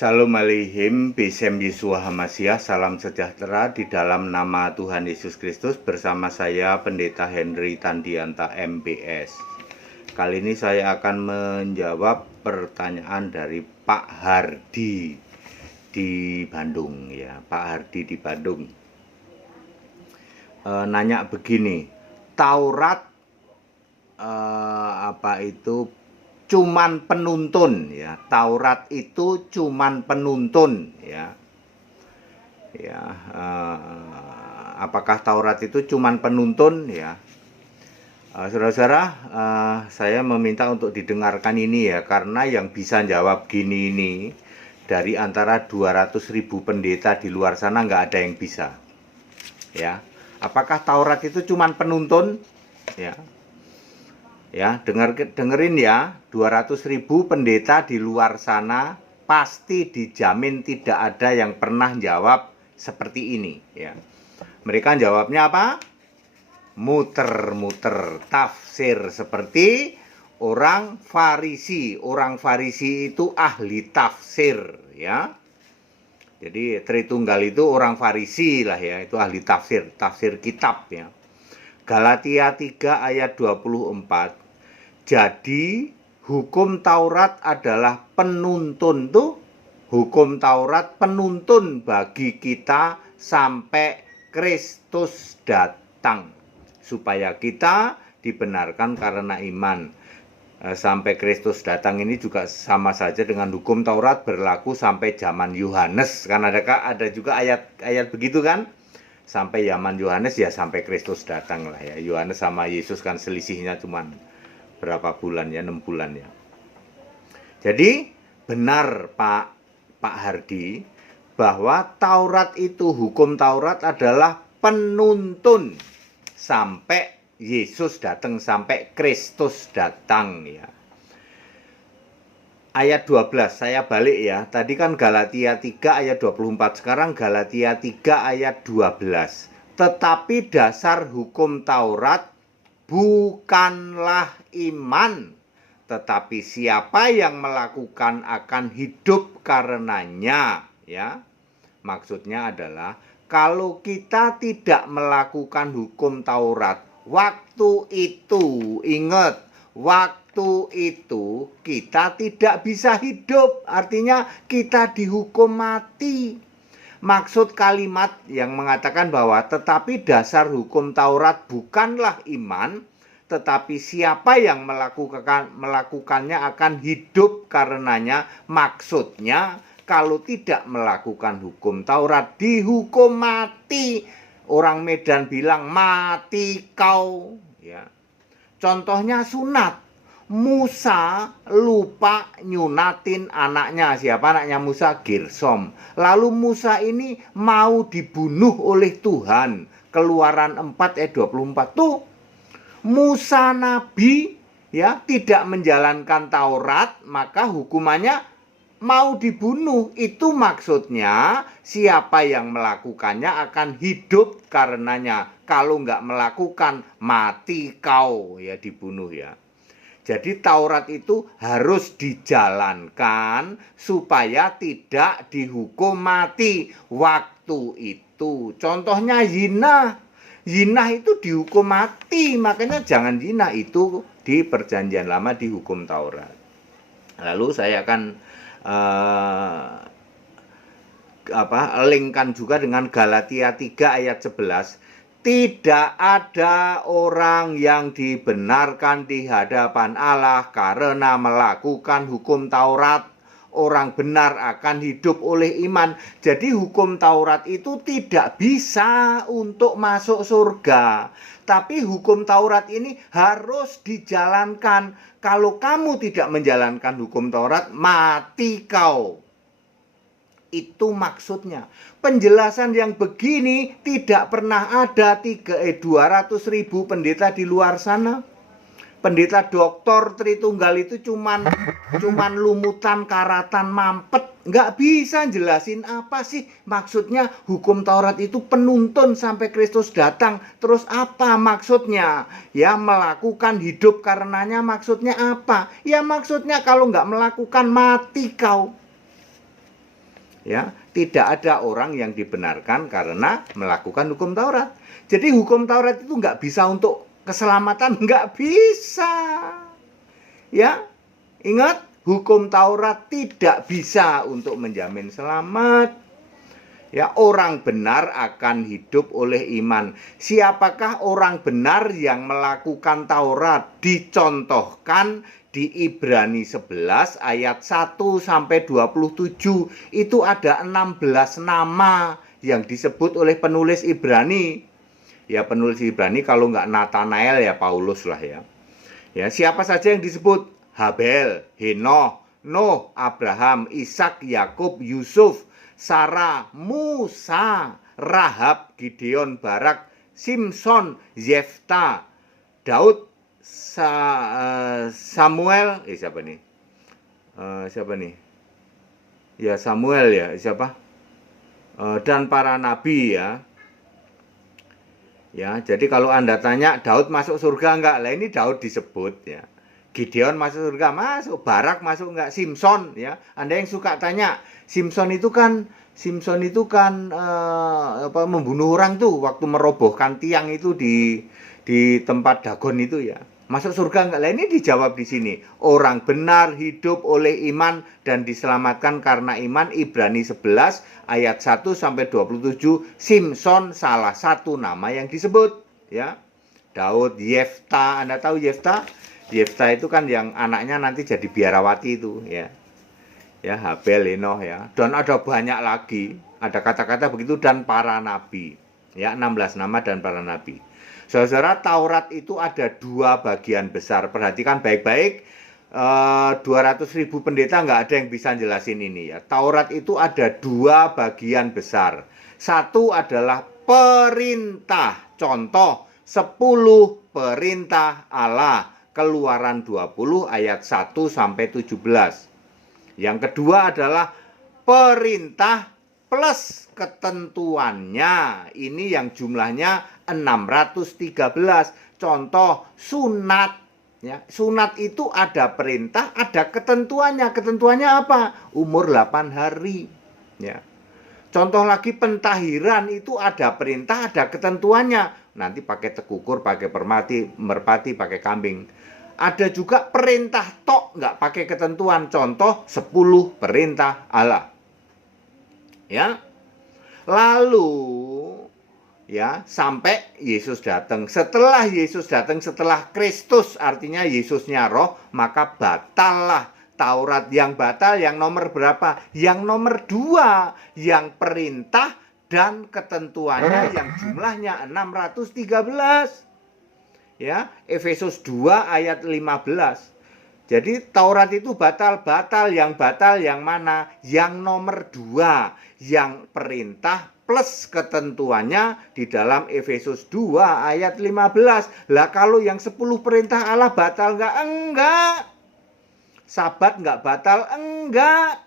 Shalom Aleihim, Besem Yeshua Hamasiah, salam sejahtera di dalam nama Tuhan Yesus Kristus. Bersama saya Pendeta Henry Tandianta MPS. Kali ini saya akan menjawab pertanyaan dari Pak Hardi di Bandung ya. Pak Hardi di Bandung nanya begini, Taurat cuman penuntun ya. Taurat itu cuman penuntun ya. Apakah Taurat itu cuman penuntun ya? Saudara-saudara, saya meminta untuk didengarkan ini ya, karena yang bisa jawab gini ini dari antara 200.000 pendeta di luar sana nggak ada yang bisa. Ya, apakah Taurat itu cuman penuntun? Ya, dengerin ya, 200.000 pendeta di luar sana pasti dijamin tidak ada yang pernah jawab seperti ini ya. Mereka jawabnya apa? Muter-muter tafsir seperti orang Farisi. Orang Farisi itu ahli tafsir ya. Jadi Tritunggal itu orang Farisi lah ya, itu ahli tafsir, tafsir kitab ya. Galatia 3 ayat 24. Jadi hukum Taurat adalah penuntun tuh. Hukum Taurat penuntun bagi kita sampai Kristus datang. Supaya kita dibenarkan karena iman. Sampai Kristus datang ini juga sama saja dengan hukum Taurat berlaku sampai zaman Yohanes. Kan ada juga ayat begitu kan? Sampai zaman Yohanes ya sampai Kristus datang lah ya. Yohanes sama Yesus kan selisihnya cuman berapa bulan ya, 6 bulan ya. Jadi benar Pak Hardi bahwa Taurat itu, hukum Taurat adalah penuntun sampai Yesus datang, sampai Kristus datang ya. Ayat 12, saya balik ya. Tadi kan Galatia 3 ayat 24, sekarang Galatia 3 ayat 12. Tetapi dasar hukum Taurat bukanlah iman, tetapi siapa yang melakukan akan hidup karenanya ya. Maksudnya adalah kalau kita tidak melakukan hukum Taurat waktu itu, ingat, waktu itu kita tidak bisa hidup, artinya kita dihukum mati. Maksud kalimat yang mengatakan bahwa tetapi dasar hukum Taurat bukanlah iman, tetapi siapa yang melakukannya akan hidup karenanya. Maksudnya kalau tidak melakukan hukum Taurat dihukum mati. Orang Medan bilang mati kau ya. Contohnya sunat. Musa lupa nyunatin anaknya. Siapa anaknya Musa? Gersom. Lalu Musa ini mau dibunuh oleh Tuhan. Keluaran 4 ayat 24 tuh. Musa Nabi ya tidak menjalankan Taurat, maka hukumannya mau dibunuh. Itu maksudnya siapa yang melakukannya akan hidup karenanya. Kalau nggak melakukan mati kau ya, dibunuh ya. Jadi Taurat itu harus dijalankan supaya tidak dihukum mati waktu itu. Contohnya zina. Zina itu dihukum mati, makanya jangan zina, itu di Perjanjian Lama dihukum Taurat. Lalu saya akan linkkan juga dengan Galatia 3 ayat 11. Tidak ada orang yang dibenarkan di hadapan Allah karena melakukan hukum Taurat. Orang benar akan hidup oleh iman. Jadi hukum Taurat itu tidak bisa untuk masuk surga. Tapi hukum Taurat ini harus dijalankan. Kalau kamu tidak menjalankan hukum Taurat, mati kau. Itu maksudnya. Penjelasan yang begini tidak pernah ada 200.000 pendeta di luar sana. Pendeta doktor Tritunggal itu cuman lumutan, karatan, mampet. Nggak bisa jelasin apa sih maksudnya hukum Taurat itu penuntun sampai Kristus datang. Terus apa maksudnya? Ya, melakukan hidup karenanya maksudnya apa? Ya maksudnya kalau nggak melakukan mati kau. Ya, tidak ada orang yang dibenarkan karena melakukan hukum Taurat. Jadi hukum Taurat itu nggak bisa untuk keselamatan, nggak bisa. Ya, ingat, hukum Taurat tidak bisa untuk menjamin selamat. Ya, orang benar akan hidup oleh iman. Siapakah orang benar yang melakukan Taurat? Dicontohkan di Ibrani 11 ayat 1 sampai 27. Itu ada 16 nama yang disebut oleh penulis Ibrani. Ya, penulis Ibrani kalau nggak Nathanael ya Paulus lah ya. Ya, siapa saja yang disebut? Habel, Henoh, Nuh, Abraham, Ishak, Yakub, Yusuf, Sarah, Musa, Rahab, Gideon, Barak, Simson, Yefta, Daud, Samuel, siapa nih? Siapa nih? Ya Samuel ya, siapa? Dan para nabi ya. Ya, jadi kalau Anda tanya Daud masuk surga enggak? Lah ini Daud disebut ya. Gideon masuk surga, masuk. Barak masuk enggak? Simpson ya. Anda yang suka tanya, Simpson itu kan membunuh orang tuh waktu merobohkan tiang itu di tempat Dagon itu ya. Masuk surga enggak? Lah ini dijawab di sini. Orang benar hidup oleh iman dan diselamatkan karena iman. Ibrani 11 ayat 1 sampai 27. Simson salah satu nama yang disebut ya. Daud, Yefta, Anda tahu Yefta? Yefta itu kan yang anaknya nanti jadi biarawati itu ya. Ya, Habel, Henoh ya. Dan ada banyak lagi. Ada kata-kata begitu dan para nabi. Ya, 16 nama dan para nabi. Saudara, Taurat itu ada dua bagian besar. Perhatikan baik-baik. 200.000 pendeta nggak ada yang bisa jelasin ini ya. Taurat itu ada dua bagian besar. Satu adalah perintah. Contoh, 10 perintah Allah. Keluaran 20 ayat 1 sampai 17. Yang kedua adalah perintah plus ketentuannya. Ini yang jumlahnya 613. Contoh sunat ya. Sunat itu ada perintah, ada ketentuannya. Ketentuannya apa? Umur 8 hari ya. Contoh lagi pentahiran itu ada perintah, ada ketentuannya. Nanti pakai tekukur, pakai merpati, pakai kambing. Ada juga perintah tok, nggak pakai ketentuan. Contoh 10 perintah Allah. Ya. Lalu ya, sampai Yesus datang. Setelah Yesus datang, setelah Kristus, artinya Yesusnya roh, maka batallah Taurat. Yang batal yang nomor berapa? Yang nomor 2, yang perintah dan ketentuannya yang jumlahnya 613. Ya, Efesus 2 ayat 15. Jadi Taurat itu batal yang mana? Yang nomor 2, yang perintah plus ketentuannya di dalam Efesus 2 ayat 15. Lah kalau yang 10 perintah Allah batal enggak? Enggak. Sabat enggak batal? Enggak.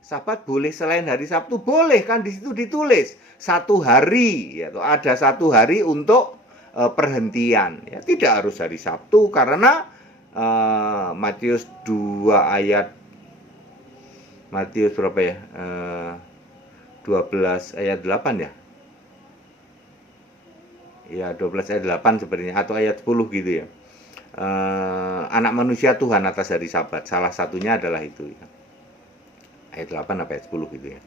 Sabat boleh selain hari Sabtu? Boleh, kan di situ ditulis 1 hari, ya, ada 1 hari untuk perhentian ya, tidak harus hari Sabtu karena Matius 2 ayat Matius berapa ya? 12 ayat 8 ya? Ya 12 ayat 8 sebenarnya atau ayat 10 gitu ya. Anak manusia Tuhan atas hari Sabat. Salah satunya adalah itu ya. Ayat 8 apa ayat 10 gitu ya.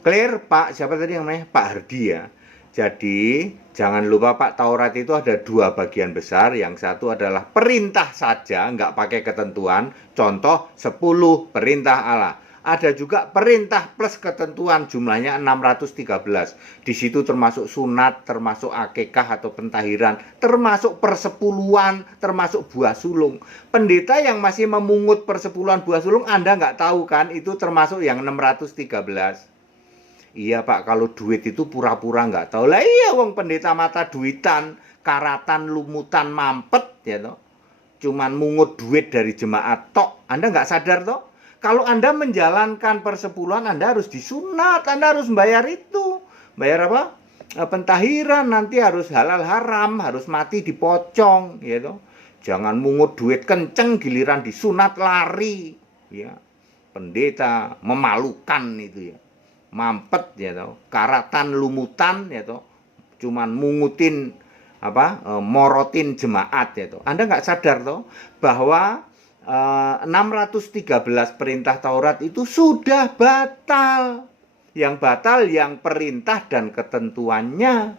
Clear Pak, siapa tadi yang namanya? Pak Hardi ya. Jadi, jangan lupa Pak, Taurat itu ada 2 bagian besar. Yang satu adalah perintah saja, nggak pakai ketentuan. Contoh, 10 perintah Allah. Ada juga perintah plus ketentuan, jumlahnya 613. Di situ termasuk sunat, termasuk akikah atau pentahiran, termasuk persepuluhan, termasuk buah sulung. Pendeta yang masih memungut persepuluhan buah sulung, Anda nggak tahu kan, itu termasuk yang 613. Iya Pak, kalau duit itu pura-pura nggak tahu. Lah iya, wong pendeta mata duitan, karatan, lumutan, mampet ya toh. Cuman mungut duit dari jemaat tok. Anda nggak sadar toh? Kalau Anda menjalankan persepuluhan, Anda harus disunat, Anda harus bayar itu. Bayar apa? Pentahiran, nanti harus halal haram, harus mati dipocong ya toh. Jangan mungut duit kenceng, giliran disunat lari ya. Pendeta memalukan itu ya. mampet ya toh, karatan lumutan ya toh, cuman mungutin morotin jemaat ya toh. Anda nggak sadar toh bahwa 613 perintah Taurat itu sudah batal. Yang batal yang perintah dan ketentuannya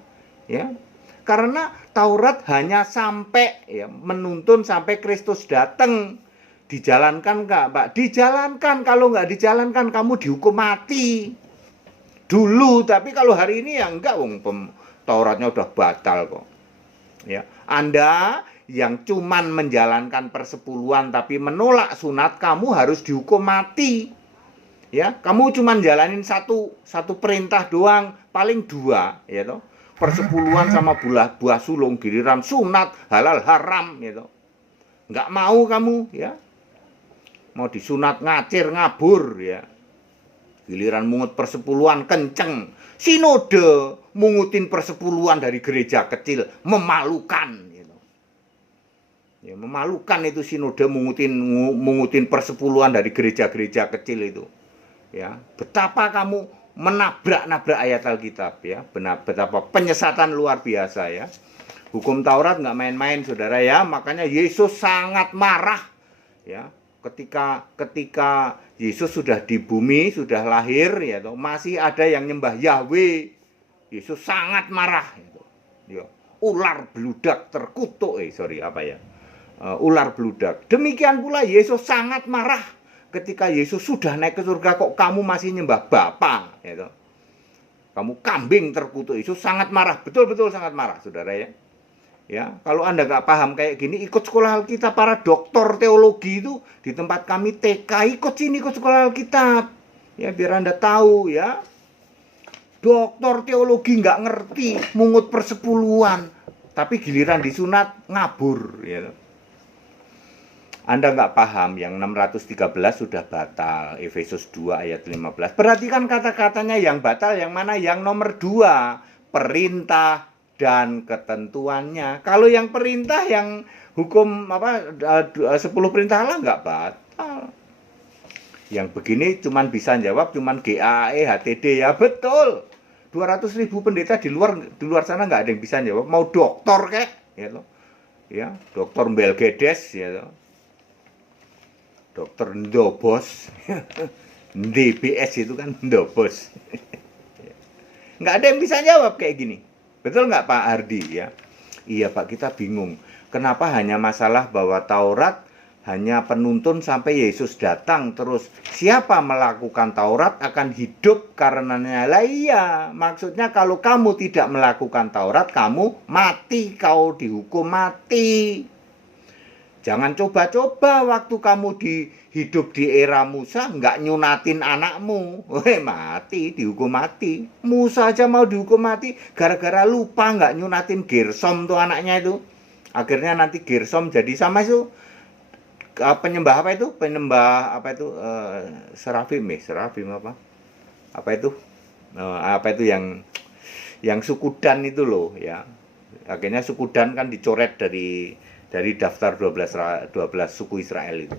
ya. Karena Taurat hanya sampai ya, menuntun sampai Kristus datang. Dijalankan nggak, Pak? Dijalankan. Kalau nggak dijalankan kamu dihukum mati. Dulu, tapi kalau hari ini ya enggak, Tauratnya udah batal kok. Ya, Anda yang cuman menjalankan persepuluhan tapi menolak sunat, kamu harus dihukum mati. Ya, kamu cuman jalanin satu perintah doang, paling dua, ya toh. Persepuluhan sama buah sulung, giliran sunat, halal haram, ya toh. Enggak mau kamu, ya. Mau disunat ngacir ngabur, ya. Giliran mungut persepuluhan kenceng, sinode mungutin persepuluhan dari gereja kecil, memalukan gitu. Ya, memalukan itu sinode mungutin persepuluhan dari gereja-gereja kecil itu. Ya, betapa kamu menabrak-nabrak ayat Alkitab ya, betapa penyesatan luar biasa ya. Hukum Taurat nggak main-main saudara ya, makanya Yesus sangat marah ya. Ketika Yesus sudah di bumi, sudah lahir ya toh, masih ada yang nyembah Yahweh. Yesus sangat marah gitu. Ya, ular beludak terkutuk ular beludak. Demikian pula Yesus sangat marah ketika Yesus sudah naik ke surga, kok kamu masih nyembah Bapa gitu. Kamu kambing terkutuk. Yesus sangat marah, betul-betul sangat marah saudara ya. Ya, kalau Anda nggak paham kayak gini, ikut sekolah Alkitab. Para doktor teologi itu di tempat kami TK, ikut sekolah Alkitab. Ya, biar Anda tahu ya. Doktor teologi nggak ngerti, mungut persepuluhan, tapi giliran disunat ngabur. Ya. Anda nggak paham, yang 613 sudah batal. Efesus 2 ayat 15. Perhatikan kata-katanya, yang batal yang mana? Yang nomor 2, perintah dan ketentuannya. Kalau yang perintah, yang hukum 10 perintah Allah nggak batal. Yang begini cuman bisa jawab cuman GAE HTD ya, betul. 200.000 pendeta di luar sana nggak ada yang bisa jawab. Mau doktor kek ya toh. Ya, dokter Belgedes ya toh. Dokter Ndobos. DBS itu kan Ndobos. Nggak ada yang bisa jawab kayak gini. Betul nggak Pak Ardi ya? Iya Pak, kita bingung. Kenapa hanya masalah bahwa Taurat hanya penuntun sampai Yesus datang, terus siapa melakukan Taurat akan hidup karenanya. Lah iya, maksudnya kalau kamu tidak melakukan Taurat, kamu mati, kau dihukum mati. Jangan coba-coba waktu kamu hidup di era Musa nggak nyunatin anakmu, mati, dihukum mati. Musa aja mau dihukum mati gara-gara lupa nggak nyunatin Gersom tuh anaknya itu. Akhirnya nanti Gersom jadi sama itu penyembah serafim yang suku Dan itu loh ya. Akhirnya suku Dan kan dicoret dari daftar 12 suku Israel itu.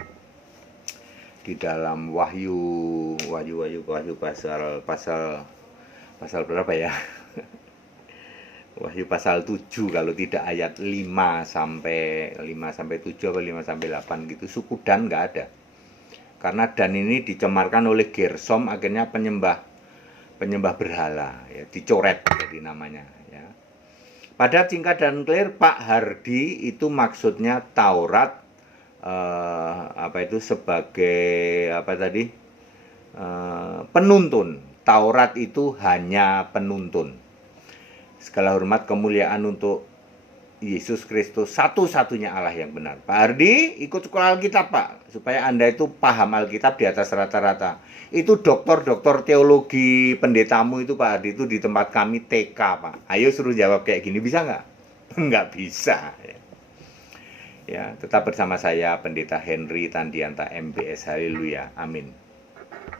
Di dalam Wahyu pasal berapa ya? Wahyu pasal 7 kalau tidak ayat 5 sampai 7 atau 5 sampai 8 gitu. Suku Dan enggak ada. Karena Dan ini dicemarkan oleh Gersom, akhirnya penyembah berhala ya, dicoret jadi namanya ya. Pada singkat dan clear, Pak Hardi itu maksudnya Taurat sebagai penuntun. Taurat itu hanya penuntun. Segala hormat kemuliaan untuk Yesus Kristus, satu-satunya Allah yang benar. Pak Hardi ikut sekolah Alkitab Pak, supaya Anda itu paham Alkitab di atas rata-rata. Itu doktor teologi pendetamu itu Pak Hardi itu di tempat kami TK Pak. Ayo suruh jawab kayak gini, bisa nggak? Nggak bisa. Ya, tetap bersama saya Pendeta Henry Tandianta MBS. Haleluya, amin.